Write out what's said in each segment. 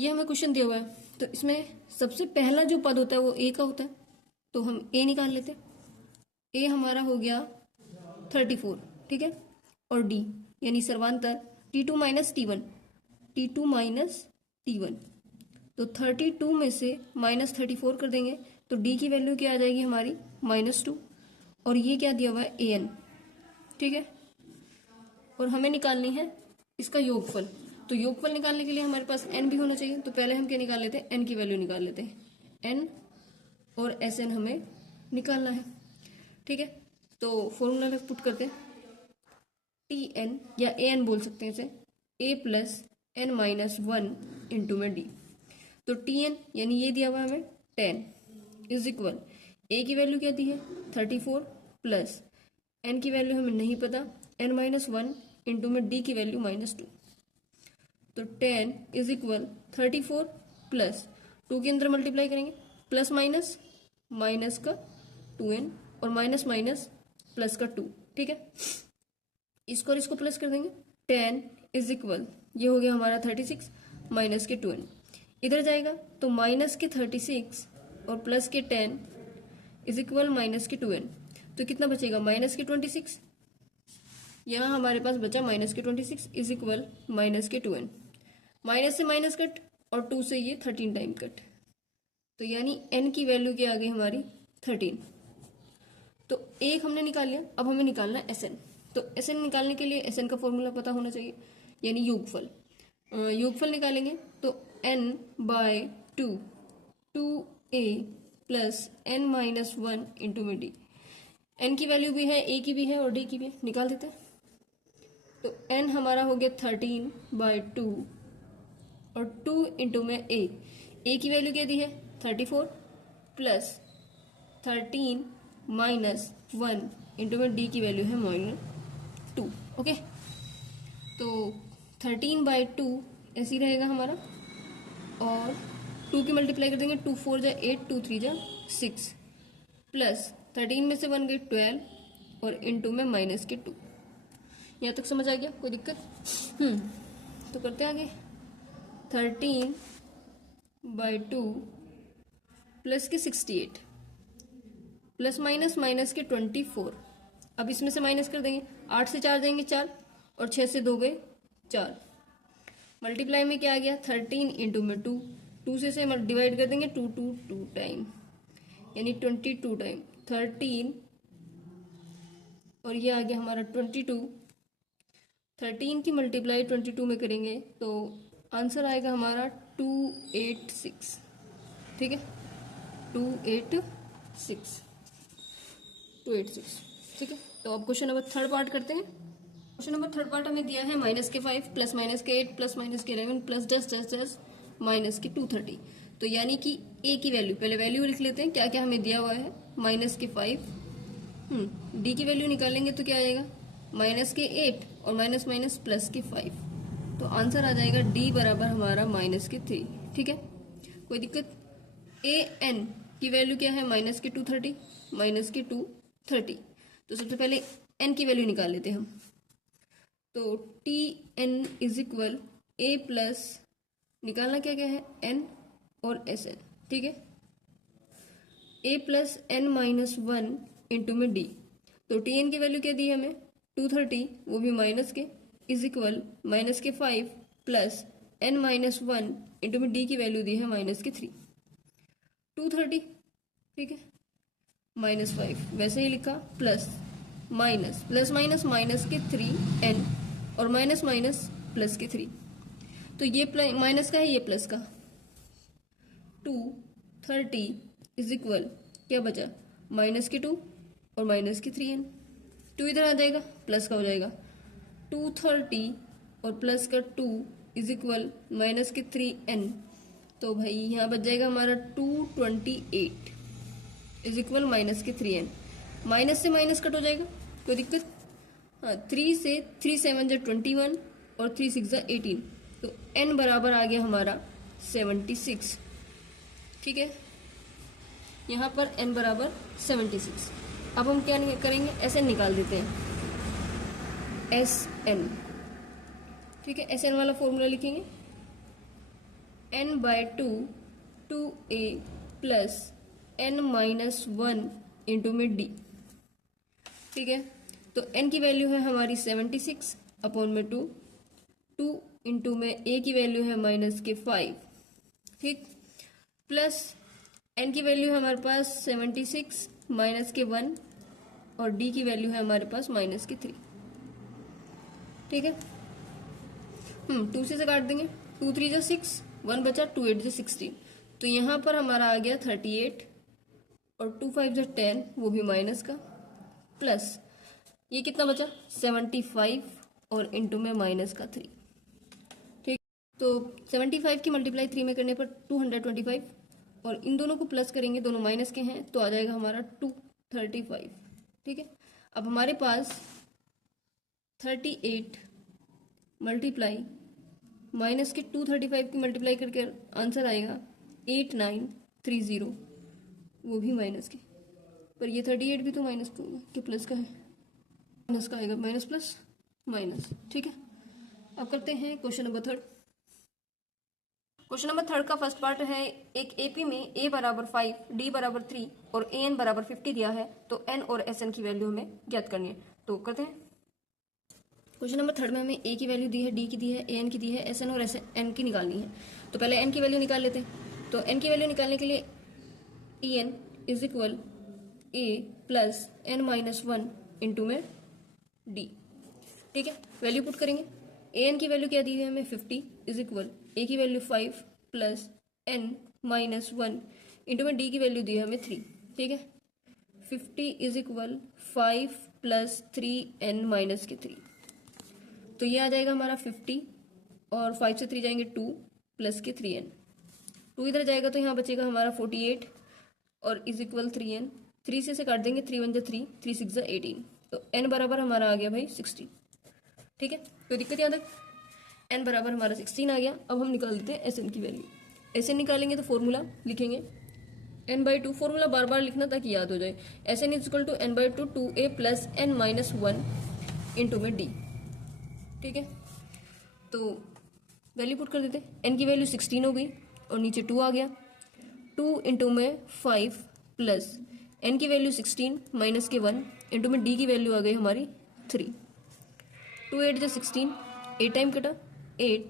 ये हमें क्वेश्चन दिया हुआ है, तो इसमें सबसे पहला जो पद होता है वो ए का होता है, तो हम ए निकाल लेते हैं। ए हमारा हो गया 34, ठीक है, और डी यानी सर्वांतर T2 minus T1, T2 minus T1, तो 32 में से माइनस 34 कर देंगे तो डी की वैल्यू क्या आ जाएगी हमारी -2, और ये क्या दिया हुआ है an, ठीक है, और हमें निकालनी है इसका योगफल। तो योगफल निकालने के लिए हमारे पास n भी होना चाहिए, तो पहले हम क्या निकाल लेते हैं, n की वैल्यू निकाल लेते हैं, n और Sn हमें निकालना है, ठीक है। तो फॉर्मूला में पुट करते हैं, Tn या an बोल सकते हैं इसे, a plus n minus 1 into में d। तो Tn यानी ये दिया हुआ हमें 10 इज इक्वल, a की वैल्यू क्या दी है 34 प्लस n की वैल्यू हमें नहीं पता n माइनस 1 इंटू में d की वैल्यू -2, तो 10 इज इक्वल 34 प्लस 2 के अंदर मल्टीप्लाई करेंगे, प्लस माइनस माइनस का 2n और माइनस माइनस प्लस का 2, ठीक है। इसको और इसको प्लस कर देंगे, 10 इज इक्वल, ये हो गया हमारा 36 माइनस के 2n, इधर जाएगा तो माइनस के 36 और प्लस के 10 इज इक्वल माइनस के 2n, तो कितना बचेगा माइनस के 26, यहाँ हमारे पास बचा माइनस के 26 इज इक्वल माइनस के 2n, माइनस से माइनस कट और 2 से ये 13 टाइम कट, तो यानी n की वैल्यू क्या आ गई हमारी 13। तो एक हमने निकाल लिया, अब हमें निकालना है Sn। तो Sn निकालने के लिए Sn का फॉर्मूला पता होना चाहिए, यानी योगफल। योगफल निकालेंगे तो n by 2 2a plus n minus 1 into में d, n की वैल्यू भी है, a की भी है और d की भी है, निकाल देते हैं। तो n हमारा हो गया 13 बाय 2 और 2 इंटू में a की वैल्यू क्या दी है 34 प्लस 13 माइनस 1 इंटू में d की वैल्यू है -2, ओके। तो 13 बाई 2 ऐसे ही रहेगा हमारा, और 2 की मल्टीप्लाई कर देंगे, 2 4 जा 8, 2 3 जा 6 प्लस 13 में से 1 गए 12 और इंटू में माइनस के 2। यहाँ तक समझ आ गया, कोई दिक्कत? तो करते आगे, 13 बाई 2 प्लस के 68 प्लस माइनस माइनस के 24, अब इसमें से माइनस कर देंगे, 8 से 4 देंगे 4 और 6 से 2 गए 4, मल्टीप्लाई में क्या आ गया 13 इंटू में 2, 2 से डिवाइड कर देंगे 2 2 2 टाइम, यानी 22 टाइम 13 और ये आ गया हमारा 22। 13 की मल्टीप्लाई 22 में करेंगे तो आंसर आएगा हमारा 286, ठीक है, 286, ठीक है। तो अब क्वेश्चन नंबर थर्ड पार्ट करते हैं। क्वेश्चन नंबर थर्ड पार्ट हमें दिया है -5 प्लस -8 प्लस -11 प्लस 10 माइनस के 230। तो यानी कि a की वैल्यू, पहले वैल्यू लिख लेते हैं क्या क्या हमें दिया हुआ है, -5, d की वैल्यू निकालेंगे तो क्या आएगा -8 और माइनस माइनस प्लस के 5, तो आंसर आ जाएगा d बराबर हमारा -3, ठीक है, कोई दिक्कत? an की वैल्यू क्या है -230 -230, तो सबसे पहले n की वैल्यू निकाल लेते हैं हम। तो Tn is equal a plus, निकालना क्या क्या है n और Sn, ठीक है, a plus n minus 1 into में d। तो Tn की वैल्यू क्या दी है हमें 230, वो भी माइनस के, is equal -5 plus n minus 1 into में d की वैल्यू दी है -3, 230, ठीक है, -5 वैसे ही लिखा, plus minus plus minus minus के 3n और माइनस माइनस प्लस के 3, तो ये माइनस का है, ये प्लस का, 230 इज इक्वल क्या बचा माइनस के 2 और माइनस के 3n, 2 इधर आ जाएगा, प्लस का हो जाएगा, 230 और प्लस का 2 इज इक्वल माइनस के 3n, तो भाई यहाँ बच जाएगा हमारा 228 इज इक्वल माइनस के 3n, माइनस से माइनस कट हो जाएगा, कोई दिक्कत? हाँ, 3 से 3 7 जा 21 और 3 6 जा 18, तो n बराबर आ गया हमारा 76, ठीक है, यहाँ पर n बराबर 76। अब हम क्या करेंगे, Sn निकाल देते हैं, Sn, ठीक है, Sn वाला फॉर्मूला लिखेंगे, n by two 2a plus n minus 1 into में d। ठीक है, तो n की वैल्यू है हमारी 76 अपॉन में 2 इंटू में a की वैल्यू है माइनस के 5। ठीक, प्लस n की वैल्यू है हमारे पास 76 माइनस के 1 और d की वैल्यू है हमारे पास माइनस के 3। ठीक है, 2 से काट देंगे, 2 3 जा 6, 1 बचा, 2 8 जा 16। तो यहाँ पर हमारा आ गया 38 और 2 5 जा 10, वो भी माइनस का, प्लस ये कितना बचा 75 और इंटू में माइनस का 3। ठीक, तो 75 की मल्टीप्लाई 3 में करने पर 225 और इन दोनों को प्लस करेंगे, दोनों माइनस के हैं, तो आ जाएगा हमारा 235। ठीक है, अब हमारे पास 38 मल्टीप्लाई माइनस के 235 की मल्टीप्लाई करके आंसर आएगा 8930, वो भी माइनस के, पर ये 38 भी तो माइनस के प्लस का है, माइनस का आएगा, माइनस प्लस माइनस। ठीक है, अब करते हैं क्वेश्चन नंबर 3। क्वेश्चन नंबर 3 का फर्स्ट पार्ट है, एक एपी में a बराबर 5, d बराबर 3 और an बराबर 50 दिया है, तो n और sn की वैल्यू हमें ज्ञात करनी है। तो करते हैं। क्वेश्चन नंबर 3 में हमें a की वैल्यू दी है, d की दी है, an की दी है, sn और n की निकालनी है। तो पहले n की वैल्यू निकाल लेते हैं। तो n की वैल्यू निकालने के लिए en is equal a plus n minus 1 into में d। ठीक है, वैल्यू पुट करेंगे। an की वैल्यू क्या दी है हमें 50 इज इक्वल a की value 5 plus n minus 1 into में d की वैल्यू दी है हमें 3। ठीक है, 50 is equal 5 plus 3n minus के 3, तो ये आ जाएगा हमारा 50 और 5 से 3 जाएंगे 2 प्लस के 3n, 2 इधर जाएगा तो यहाँ बचेगा हमारा 48 और इज इक्वल 3n, 3 से काट देंगे, 3 1 जा 3, 3 6 जा 18, तो n बराबर हमारा आ गया भाई 16। ठीक है, कोई दिक्कत यहाँ तक? n बराबर हमारा 16 आ गया। अब हम निकाल देते हैं एस एन की वैल्यू। एस एन निकालेंगे तो फॉर्मूला लिखेंगे n/2, फॉर्मूला बार बार लिखना ताकि याद हो जाए। S N is equal to n/2 2a plus n minus 1 into में d। ठीक है, तो वैल्यू पुट कर देते। n की वैल्यू 16 हो गई और नीचे 2 आ गया, 2 इंटू में 5 प्लस n की वैल्यू 16 माइनस के 1 इंटू में d की वैल्यू आ गई हमारी 3। 2 8 जा 16, 8 टाइम कटा 8,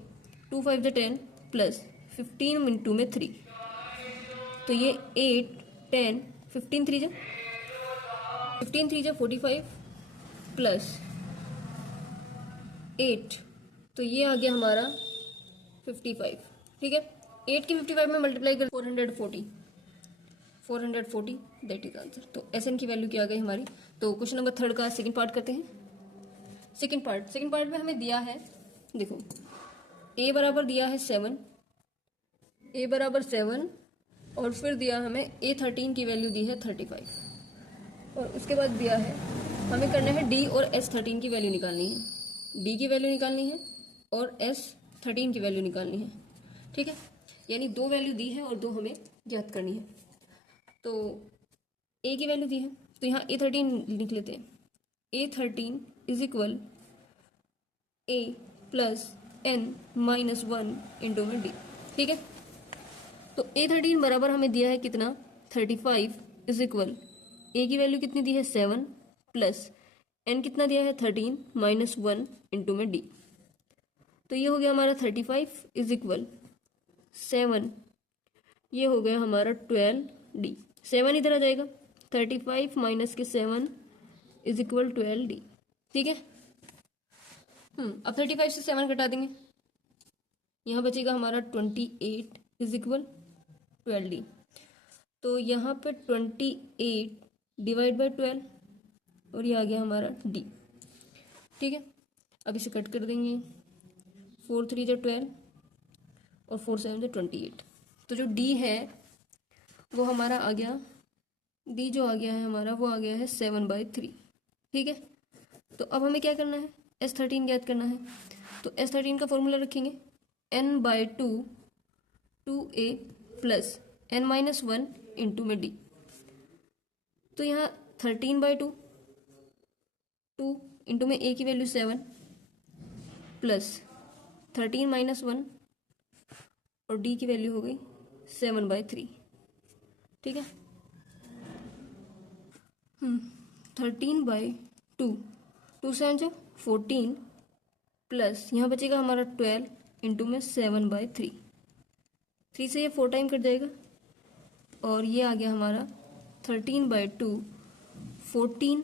2 5 जा 10 प्लस 15 इंटू में 3, तो ये 8 10 15 3 जा 45 प्लस 8, तो ये आ गया हमारा 55। ठीक है, 8 की 55 में मल्टीप्लाई कर 440 दैट इज आंसर। तो एस एन की वैल्यू क्या आ गई हमारी। तो क्वेश्चन नंबर 3 का सेकंड पार्ट करते हैं। सेकंड पार्ट में हमें दिया है, देखो a बराबर दिया है 7, a बराबर 7 और फिर दिया हमें a13 की वैल्यू दी है 35 और उसके बाद दिया है हमें करना है d और s13 की वैल्यू निकालनी है, d की वैल्यू निकालनी है और s13 की वैल्यू निकालनी है। ठीक है, यानी 2 वैल्यू दी है और 2 हमें ज्ञात करनी है। तो a की वैल्यू दी है तो यहाँ a13 लिख लेते हैं। a13 is equal a plus n minus 1 into में d। ठीक है, तो a13 बराबर हमें दिया है कितना 35 इज इक्वल a की वैल्यू कितनी दी है 7 प्लस n कितना दिया है 13 माइनस 1 इंटू में d। तो ये हो गया हमारा 35 इज इक्वल 7, ये हो गया हमारा 12d। 7 इधर आ जाएगा, 35 माइनस के 7 इज इक्वल 12d। ठीक है, अब 35 से 7 घटा देंगे, यहाँ बचेगा हमारा 28 इज इक्वल 12d। तो यहाँ पे 28 डिवाइड बाय 12 और ये आ गया हमारा d। ठीक है, अब इसे कट कर देंगे, 4 3 जो 12 और 4 7 जो 28। तो जो d है वो हमारा आ गया, d जो आ गया है हमारा वो आ गया है 7/3। ठीक है, तो अब हमें क्या करना है, s13 ज्ञात करना है। तो s13 का फॉर्मूला रखेंगे n/2 2a plus n minus 1 into में d। तो यहाँ 13/2 2 इंटू में a की वैल्यू 7 प्लस 13 माइनस 1 और डी की वैल्यू हो गई 7/3। ठीक है। 13/2, 2 7 जो 14 प्लस यहाँ बचेगा हमारा 12 इंटू में 7/3। 3 से ये 4 टाइम कट जाएगा और ये आ गया हमारा 13/2, 14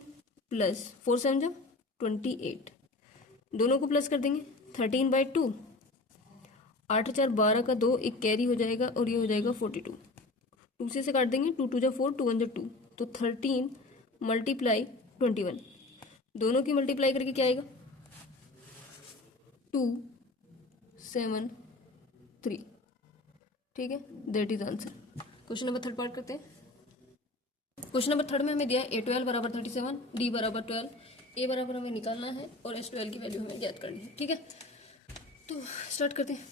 प्लस 4 7 जो 28। दोनों को प्लस कर देंगे। 13/2, 8 4 12 का 2 एक कैरी हो जाएगा और ये हो जाएगा 42। 2 से काट देंगे, 2 2 जा 4, 2 1 जा 2, तो 13 मल्टीप्लाई 21। दोनों की मल्टीप्लाई करके क्या आएगा 2 7 3। ठीक है, that is answer. Question number 3 part करते हैं। क्वेश्चन नंबर 3 में हमें दिया है A12 बराबर 37, D बराबर 12, A बराबर हमें निकालना है और S12 की वैल्यू हमें ज्ञात करनी है। ठीक है, तो स्टार्ट करते हैं।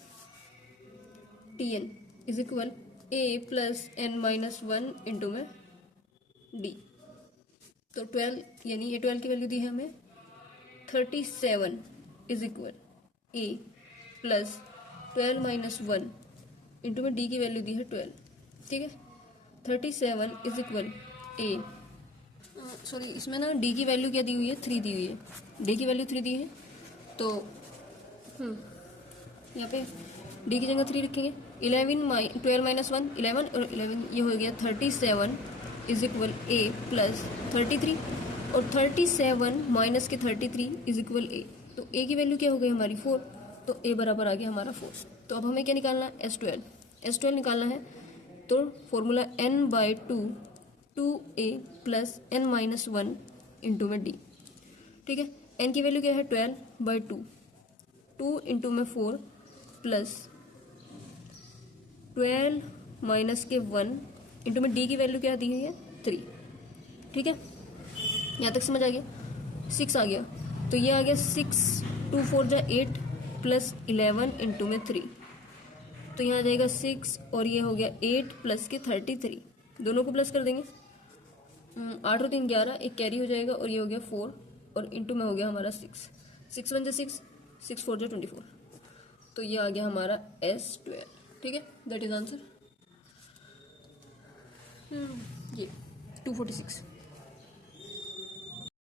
Tn is equal A plus n minus 1 into में D। तो 12 यानी A12 की वैल्यू दी है हमें 37 is equal A plus 12 minus 1 into में D की वैल्यू दी है 12। ठीक है, 37 इज इक्वल A, सॉरी इसमें ना D की वैल्यू क्या दी हुई है 3 दी हुई है। D की वैल्यू 3 दी है तो यहाँ पे D की जगह 3 रखेंगे। 12 माइनस 1 11 और 11 ये हो गया 37 इज इक्वल A प्लस 33 और 37 माइनस के 33 इज इक्वल A। तो A की वैल्यू क्या हो गई हमारी 4, तो A बराबर आ गया हमारा 4। तो अब हमें क्या निकालना है S12 निकालना है। तो formula n/2 2A plus n minus 1 into में D। ठीक है, n की वैल्यू क्या है 12/2, 2 इंटू में 4 प्लस 12 माइनस के 1 इंटू में D की वैल्यू क्या दी हुई है 3। ठीक है, यहाँ तक समझ आ गया। 6 आ गया तो ये आ गया 6 2 4 जा 8 प्लस 11 इंटू में 3, तो यहाँ आ जाएगा 6 और ये हो गया 8 प्लस के 33। दोनों को प्लस कर देंगे। 8 और 3 11, एक कैरी हो जाएगा और ये हो गया 4 और इंटू में हो गया हमारा 6 6 1 जा 6, 6 4 जा 24। तो ये आ गया हमारा S12। ठीक है, दैट इज आंसर। ये 246।